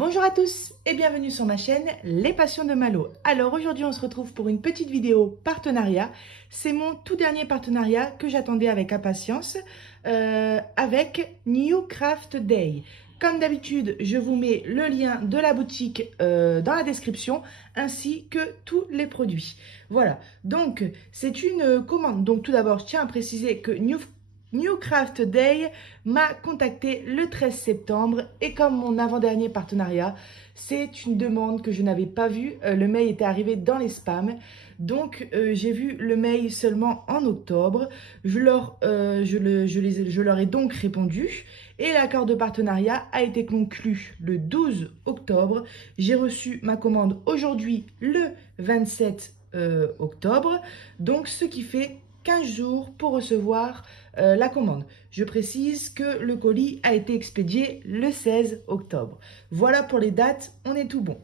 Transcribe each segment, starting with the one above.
Bonjour à tous et bienvenue sur ma chaîne Les Passions de Malo. Alors aujourd'hui on se retrouve pour une petite vidéo partenariat. C'est mon tout dernier partenariat que j'attendais avec impatience avec New Craft Day. Comme d'habitude, je vous mets le lien de la boutique dans la description ainsi que tous les produits. Voilà, donc c'est une commande. Donc tout d'abord, je tiens à préciser que New Craft Day m'a contacté le 13 septembre et comme mon avant-dernier partenariat, c'est une demande que je n'avais pas vue. Le mail était arrivé dans les spams. Donc, j'ai vu le mail seulement en octobre. Je leur ai donc répondu et l'accord de partenariat a été conclu le 12 octobre. J'ai reçu ma commande aujourd'hui le 27 octobre. Donc, ce qui fait 15 jours pour recevoir la commande. Je précise que le colis a été expédié le 16 octobre. Voilà pour les dates, on est tout bon.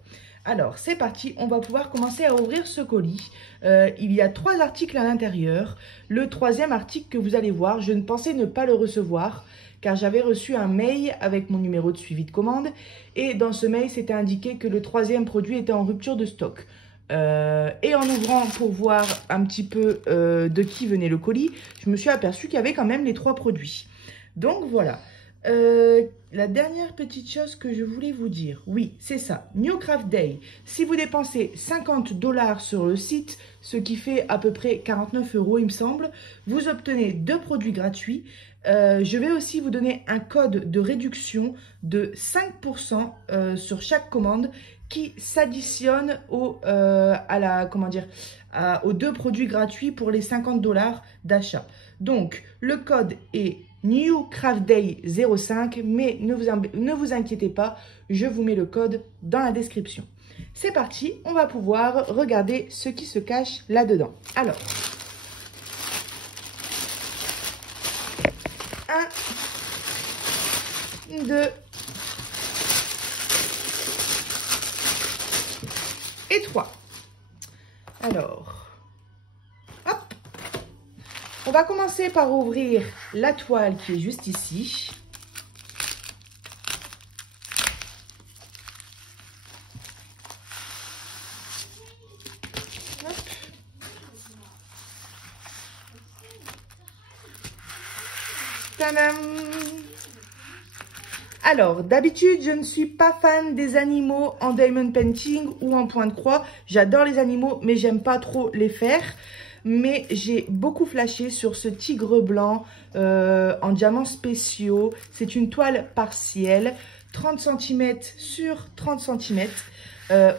Alors, c'est parti, on va pouvoir commencer à ouvrir ce colis. Il y a 3 articles à l'intérieur. Le 3e article que vous allez voir, je ne pensais ne pas le recevoir car j'avais reçu un mail avec mon numéro de suivi de commande et dans ce mail, c'était indiqué que le 3e produit était en rupture de stock. Et en ouvrant pour voir un petit peu de qui venait le colis, je me suis aperçue qu'il y avait quand même les 3 produits. Donc voilà. La dernière petite chose que je voulais vous dire, oui, c'est ça, New Craft Day. Si vous dépensez 50 $ sur le site, ce qui fait à peu près 49 €, il me semble, vous obtenez 2 produits gratuits. Je vais aussi vous donner un code de réduction de 5% sur chaque commande qui s'additionne aux 2 produits gratuits pour les 50 $ d'achat. Donc, le code est New Craft Day 05, mais ne vous inquiétez pas, je vous mets le code dans la description. C'est parti, on va pouvoir regarder ce qui se cache là-dedans. Alors, 1, 2 et 3. Alors, hop. On va commencer par ouvrir la toile qui est juste ici. Hop. Tadam! Alors, d'habitude, je ne suis pas fan des animaux en diamond painting ou en point de croix. J'adore les animaux, mais j'aime pas trop les faire. Mais j'ai beaucoup flashé sur ce tigre blanc en diamants spéciaux. C'est une toile partielle, 30 cm sur 30 cm.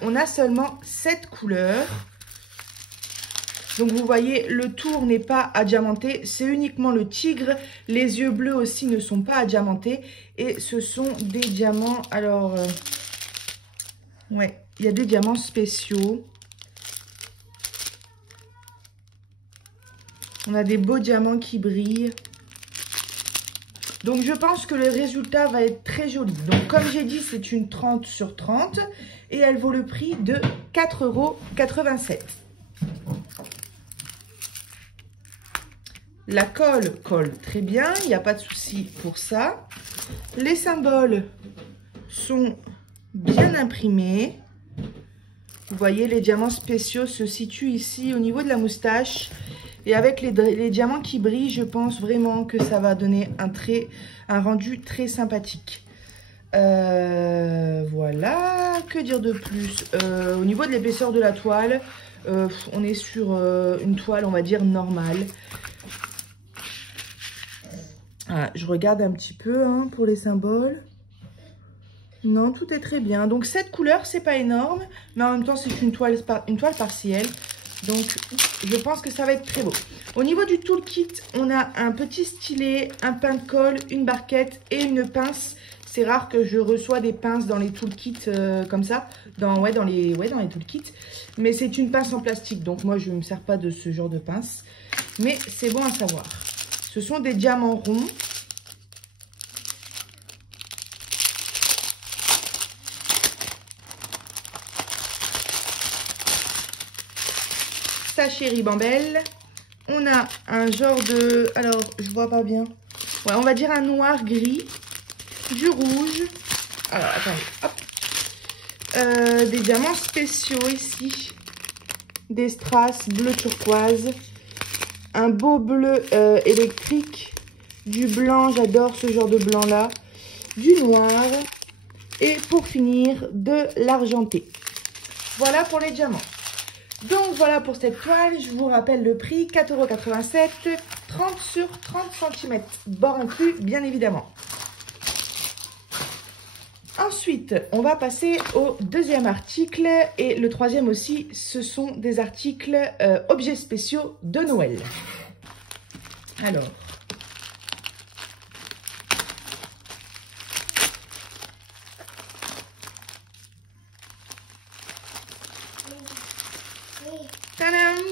On a seulement 7 couleurs. Donc vous voyez, le tour n'est pas adiamanté, c'est uniquement le tigre. Les yeux bleus aussi ne sont pas adiamantés. Et ce sont des diamants, alors, ouais, il y a des diamants spéciaux. On a des beaux diamants qui brillent. Donc je pense que le résultat va être très joli. Donc comme j'ai dit, c'est une 30 sur 30 et elle vaut le prix de 4,87 €. La colle colle très bien, il n'y a pas de souci pour ça. Les symboles sont bien imprimés. Vous voyez, les diamants spéciaux se situent ici au niveau de la moustache. Et avec les diamants qui brillent, je pense vraiment que ça va donner un rendu très sympathique. Voilà, que dire de plus? Au niveau de l'épaisseur de la toile, on est sur une toile, on va dire, normale. Voilà, je regarde un petit peu hein, pour les symboles. Non, tout est très bien. Donc, 7 couleurs, c'est pas énorme. Mais en même temps, c'est une toile partielle. Donc, je pense que ça va être très beau. Au niveau du toolkit, on a un petit stylet, un pain de colle, une barquette et une pince. C'est rare que je reçois des pinces dans les toolkits comme ça. Dans les toolkits. Mais c'est une pince en plastique. Donc, moi, je ne me sers pas de ce genre de pince. Mais c'est bon à savoir. Ce sont des diamants ronds. Sachet ribambelle. On a un genre de... Alors, je vois pas bien. Ouais, on va dire un noir gris. Du rouge. Alors, attendez. Hop. des diamants spéciaux ici. Des strass bleu turquoise. Un beau bleu électrique. Du blanc, j'adore ce genre de blanc là. Du noir. Et pour finir, de l'argenté. Voilà pour les diamants. Donc voilà pour cette toile, je vous rappelle le prix, 4,87 €, 30 sur 30 cm, bord inclus bien évidemment. Ensuite, on va passer au deuxième article et le troisième aussi, ce sont des articles objets spéciaux de Noël. Alors, tadam!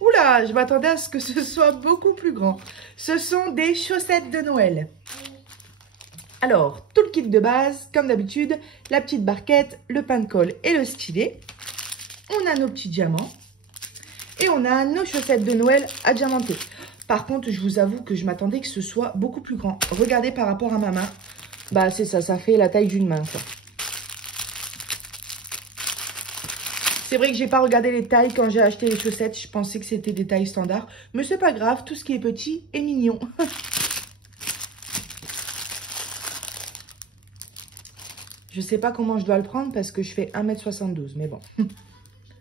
Oula, je m'attendais à ce que ce soit beaucoup plus grand. Ce sont des chaussettes de Noël. Alors, tout le kit de base, comme d'habitude, la petite barquette, le pain de colle et le stylet. On a nos petits diamants. Et on a nos chaussettes de Noël à diamanter. Par contre, je vous avoue que je m'attendais que ce soit beaucoup plus grand. Regardez par rapport à ma main. Bah, c'est ça, ça fait la taille d'une main, quoi. C'est vrai que j'ai pas regardé les tailles quand j'ai acheté les chaussettes. Je pensais que c'était des tailles standards. Mais c'est pas grave, tout ce qui est petit est mignon. Je sais pas comment je dois le prendre parce que je fais 1,72 m, mais bon.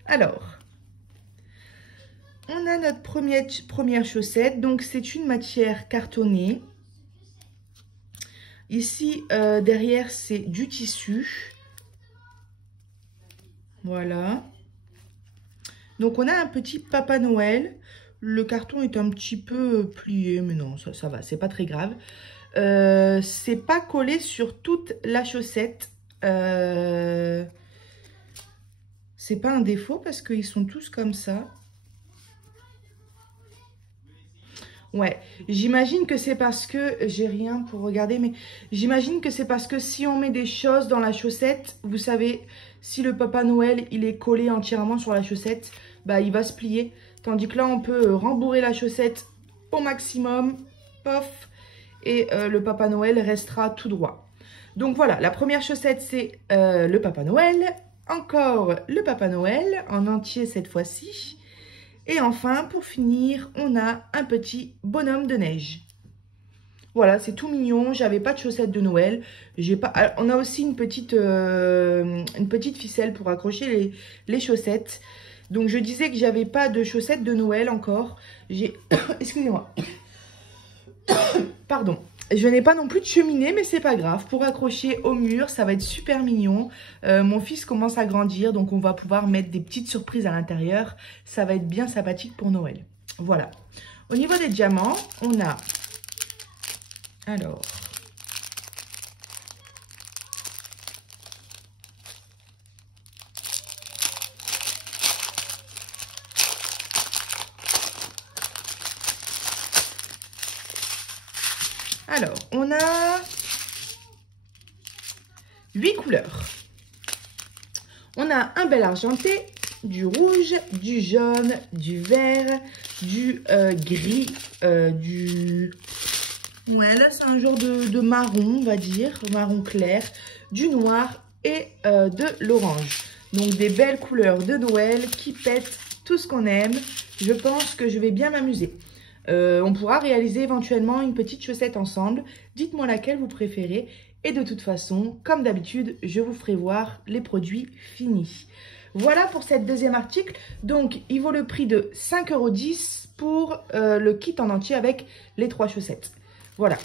Alors, on a notre première chaussette. Donc, c'est une matière cartonnée. Ici, derrière, c'est du tissu. Voilà. Donc, on a un petit Papa Noël. Le carton est un petit peu plié, mais non, ça va, c'est pas très grave. C'est pas collé sur toute la chaussette. C'est pas un défaut parce qu'ils sont tous comme ça. Ouais, j'imagine que c'est parce que... J'ai rien pour regarder, mais j'imagine que c'est parce que si on met des choses dans la chaussette, vous savez, si le Papa Noël, il est collé entièrement sur la chaussette, bah il va se plier. Tandis que là, on peut rembourrer la chaussette au maximum, pof, et le Papa Noël restera tout droit. Donc voilà, la première chaussette, c'est le Papa Noël. Encore le Papa Noël, en entier cette fois-ci. Et enfin, pour finir, on a un petit bonhomme de neige. Voilà, c'est tout mignon. J'avais pas de chaussettes de Noël. On a aussi une petite ficelle pour accrocher les chaussettes. Donc, je disais que j'avais pas de chaussettes de Noël encore. Excusez-moi. Pardon. Je n'ai pas non plus de cheminée, mais c'est pas grave. Pour accrocher au mur, ça va être super mignon. Mon fils commence à grandir, donc on va pouvoir mettre des petites surprises à l'intérieur. Ça va être bien sympathique pour Noël. Voilà. Au niveau des diamants, on a... Alors... on a 8 couleurs. On a un bel argenté, du rouge, du jaune, du vert, du gris, Ouais, là, c'est un genre de marron, on va dire, marron clair, du noir et de l'orange. Donc, des belles couleurs de Noël qui pètent tout ce qu'on aime. Je pense que je vais bien m'amuser. On pourra réaliser éventuellement une petite chaussette ensemble. Dites-moi laquelle vous préférez. Et de toute façon, comme d'habitude, je vous ferai voir les produits finis. Voilà pour cette deuxième article. Donc, il vaut le prix de 5,10 € pour le kit en entier avec les 3 chaussettes. Voilà.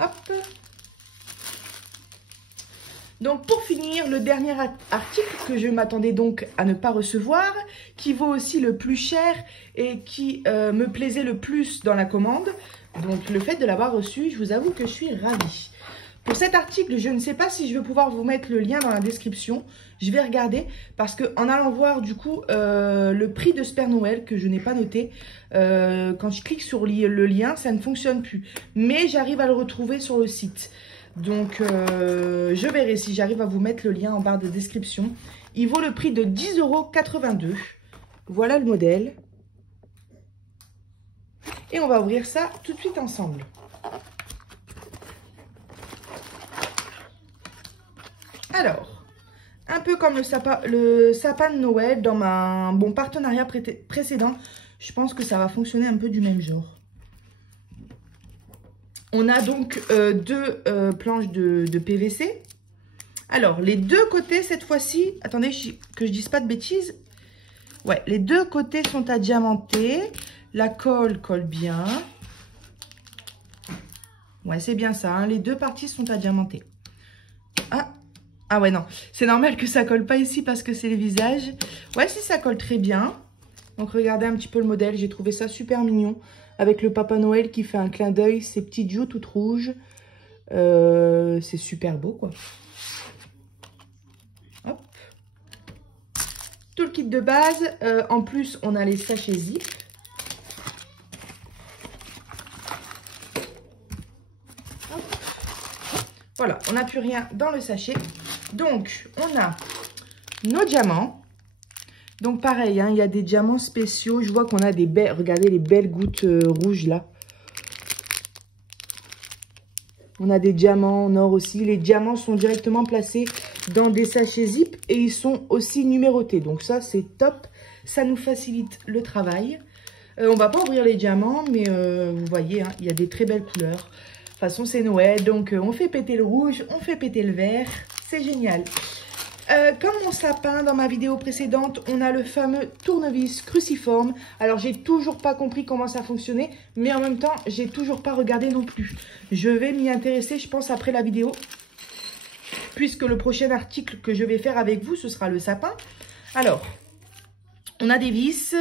Hop. Donc, pour finir, le dernier article que je m'attendais donc à ne pas recevoir, qui vaut aussi le plus cher et qui me plaisait le plus dans la commande. Donc, le fait de l'avoir reçu, je vous avoue que je suis ravie. Pour cet article, je ne sais pas si je vais pouvoir vous mettre le lien dans la description. Je vais regarder parce qu'en allant voir du coup le prix de ce Père Noël que je n'ai pas noté, quand je clique sur le lien, ça ne fonctionne plus. Mais j'arrive à le retrouver sur le site. Donc, je verrai si j'arrive à vous mettre le lien en barre de description. Il vaut le prix de 10,82 €. Voilà le modèle. Et on va ouvrir ça tout de suite ensemble. Alors, Un peu comme le sapin de Noël dans ma partenariat précédent. Je pense que ça va fonctionner un peu du même genre. On a donc deux planches de PVC. Alors, les deux côtés, cette fois-ci, attendez que je dise pas de bêtises. Ouais, les deux côtés sont à diamanter. La colle colle bien. Ouais, c'est bien ça, hein. Les deux parties sont à diamanter. Ah ouais, non. C'est normal que ça colle pas ici parce que c'est le visage. Ouais, si, ça colle très bien. Donc, regardez un petit peu le modèle. J'ai trouvé ça super mignon. Avec le Papa Noël qui fait un clin d'œil. Ses petites joues toutes rouges. C'est super beau, quoi. Hop. Tout le kit de base. En plus, on a les sachets zip. Hop. Voilà, on n'a plus rien dans le sachet. Donc, on a nos diamants. Donc, pareil, hein, il y a des diamants spéciaux. Je vois qu'on a des belles... Regardez les belles gouttes rouges, là. On a des diamants en or aussi. Les diamants sont directement placés dans des sachets zip. Et ils sont aussi numérotés. Donc, ça, c'est top. Ça nous facilite le travail. On va pas ouvrir les diamants. Mais vous voyez, hein, il y a des très belles couleurs. De toute façon, c'est Noël. Donc, on fait péter le rouge. On fait péter le vert. C'est génial. Comme mon sapin dans ma vidéo précédente, on a le fameux tournevis cruciforme. Alors, j'ai toujours pas compris comment ça fonctionnait, mais en même temps, j'ai toujours pas regardé non plus. Je vais m'y intéresser, je pense, après la vidéo, puisque le prochain article que je vais faire avec vous, ce sera le sapin. Alors, on a des vis.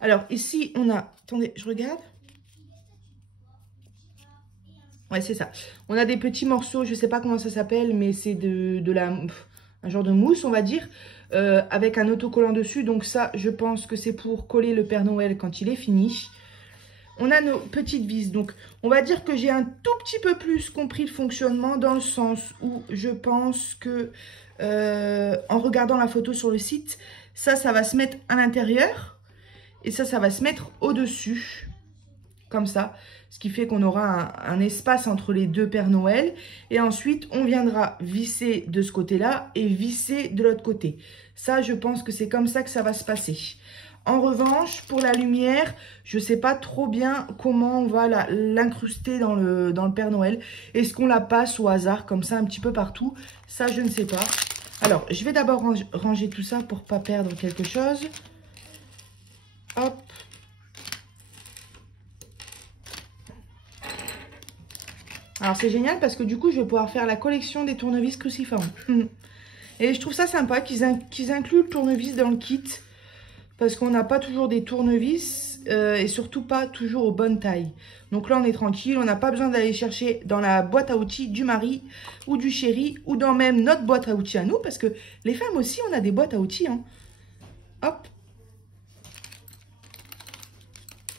Alors, ici, on a... Attendez, je regarde. Ouais, c'est ça. On a des petits morceaux, je sais pas comment ça s'appelle, mais c'est un genre de mousse, on va dire, avec un autocollant dessus. Donc ça, je pense que c'est pour coller le Père Noël quand il est fini. On a nos petites vis. Donc, on va dire que j'ai un tout petit peu plus compris le fonctionnement dans le sens où je pense que, en regardant la photo sur le site, ça va se mettre à l'intérieur et ça va se mettre au-dessus. Comme ça, ce qui fait qu'on aura un espace entre les deux Pères Noël. Et ensuite, on viendra visser de ce côté-là et visser de l'autre côté. Ça, je pense que c'est comme ça que ça va se passer. En revanche, pour la lumière, je ne sais pas trop bien comment on va l'incruster dans le Père Noël. Est-ce qu'on la passe au hasard, comme ça, un petit peu partout? Ça, je ne sais pas. Alors, je vais d'abord ranger tout ça pour ne pas perdre quelque chose. Hop. Alors, c'est génial parce que du coup, je vais pouvoir faire la collection des tournevis cruciformes. Et je trouve ça sympa qu'ils incluent le tournevis dans le kit. Parce qu'on n'a pas toujours des tournevis et surtout pas toujours aux bonnes tailles. Donc là, on est tranquille. On n'a pas besoin d'aller chercher dans la boîte à outils du mari ou du chéri ou dans même notre boîte à outils à nous. Parce que les femmes aussi, on a des boîtes à outils. Hein. Hop.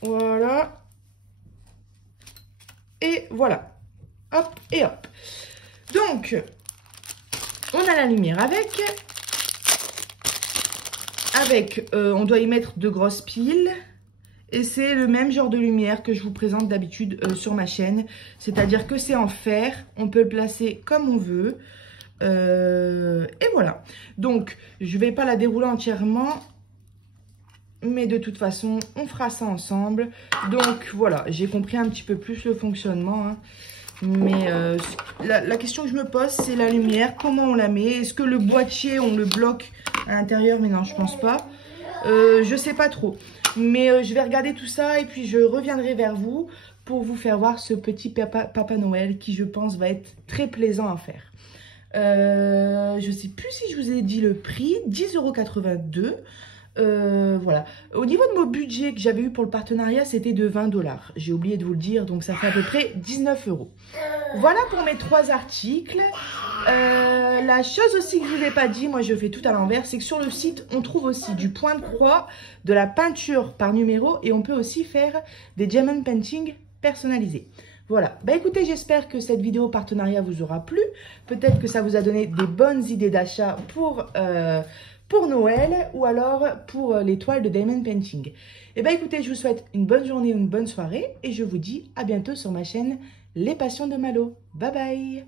Voilà. Et voilà. Hop et hop. Donc, on a la lumière on doit y mettre de grosses piles. Et c'est le même genre de lumière que je vous présente d'habitude sur ma chaîne. C'est-à-dire que c'est en fer. On peut le placer comme on veut. Et voilà. Donc, je ne vais pas la dérouler entièrement. Mais de toute façon, on fera ça ensemble. Donc, voilà. J'ai compris un petit peu plus le fonctionnement. Hein. Mais la question que je me pose, c'est la lumière. Comment on la met? Est-ce que le boîtier, on le bloque à l'intérieur? Mais non, je pense pas. Je sais pas trop. Mais je vais regarder tout ça et puis je reviendrai vers vous pour vous faire voir ce petit Papa Noël qui, je pense, va être très plaisant à faire. Je sais plus si je vous ai dit le prix. 10,82 €. Voilà. Au niveau de mon budget que j'avais eu pour le partenariat, c'était de 20 $. J'ai oublié de vous le dire, donc ça fait à peu près 19 €. Voilà pour mes 3 articles. La chose aussi que je ne vous ai pas dit, moi je fais tout à l'envers, c'est que sur le site, on trouve aussi du point de croix, de la peinture par numéro et on peut aussi faire des diamond painting personnalisés. Voilà, bah écoutez, j'espère que cette vidéo partenariat vous aura plu. Peut-être que ça vous a donné des bonnes idées d'achat pour Noël ou alors pour les toiles de diamond painting. Et bah écoutez, je vous souhaite une bonne journée ou une bonne soirée et je vous dis à bientôt sur ma chaîne Les Passions de Malo. Bye bye!